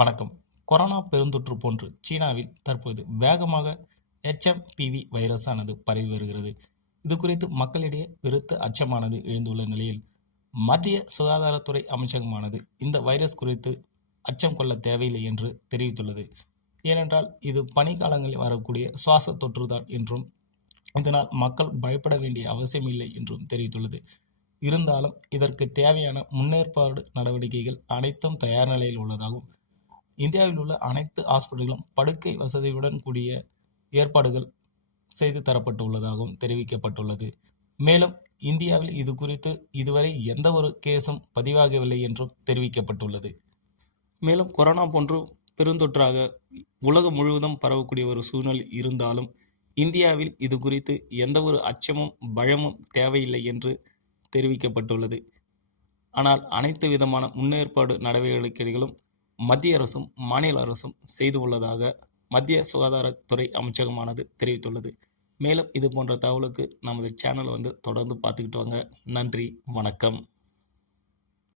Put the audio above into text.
வணக்கம். கொரோனா பெருந்தொற்று போன்று சீனாவில் தற்போது வேகமாக ஹெச்எம்பிவி வைரஸானது பரவி வருகிறது. இது குறித்து மக்களிடையே பெருத்த அச்சமானது எழுந்துள்ள நிலையில் மத்திய சுகாதாரத்துறை அமைச்சகமானது இந்த வைரஸ் குறித்து அச்சம் கொள்ள தேவையில்லை என்று தெரிவித்துள்ளது. ஏனென்றால் இது பனிக்காலங்களில் வரக்கூடிய சுவாச தொற்றுதான் என்றும் இதனால் மக்கள் பயப்பட வேண்டிய அவசியமில்லை என்றும் தெரிவித்துள்ளது. இருந்தாலும் இதற்கு தேவையான முன்னேற்பாடு நடவடிக்கைகள் அனைத்தும் தயார் நிலையில் உள்ளதாகவும் இந்தியாவில் உள்ள அனைத்து ஹாஸ்பிட்டல்களும் படுக்கை வசதியுடன் கூடிய ஏற்பாடுகள் செய்து தரப்பட்டுள்ளதாகவும் தெரிவிக்கப்பட்டுள்ளது. மேலும் இந்தியாவில் இது குறித்து இதுவரை எந்த ஒரு கேஸும் பதிவாகவில்லை என்றும் தெரிவிக்கப்பட்டுள்ளது. மேலும் கொரோனா போன்று பெருந்தொற்றாக உலகம் முழுவதும் பரவக்கூடிய ஒரு சூழ்நிலை இருந்தாலும் இந்தியாவில் இது குறித்து எந்த ஒரு அச்சமும் பயமும் தேவையில்லை என்று தெரிவிக்கப்பட்டுள்ளது. ஆனால் அனைத்து விதமான முன்னேற்பாடு நடவடிக்கைகளும் மத்திய அரசும் மாநில அரசும் செய்து உள்ளதாக மத்திய சுகாதாரத்துறை அமைச்சகமானது தெரிவித்துள்ளது. மேலும் இது போன்ற தகவலுக்கு நமது சேனலை வந்து தொடர்ந்து பார்த்துக்கிட்டு வாங்க. நன்றி வணக்கம்.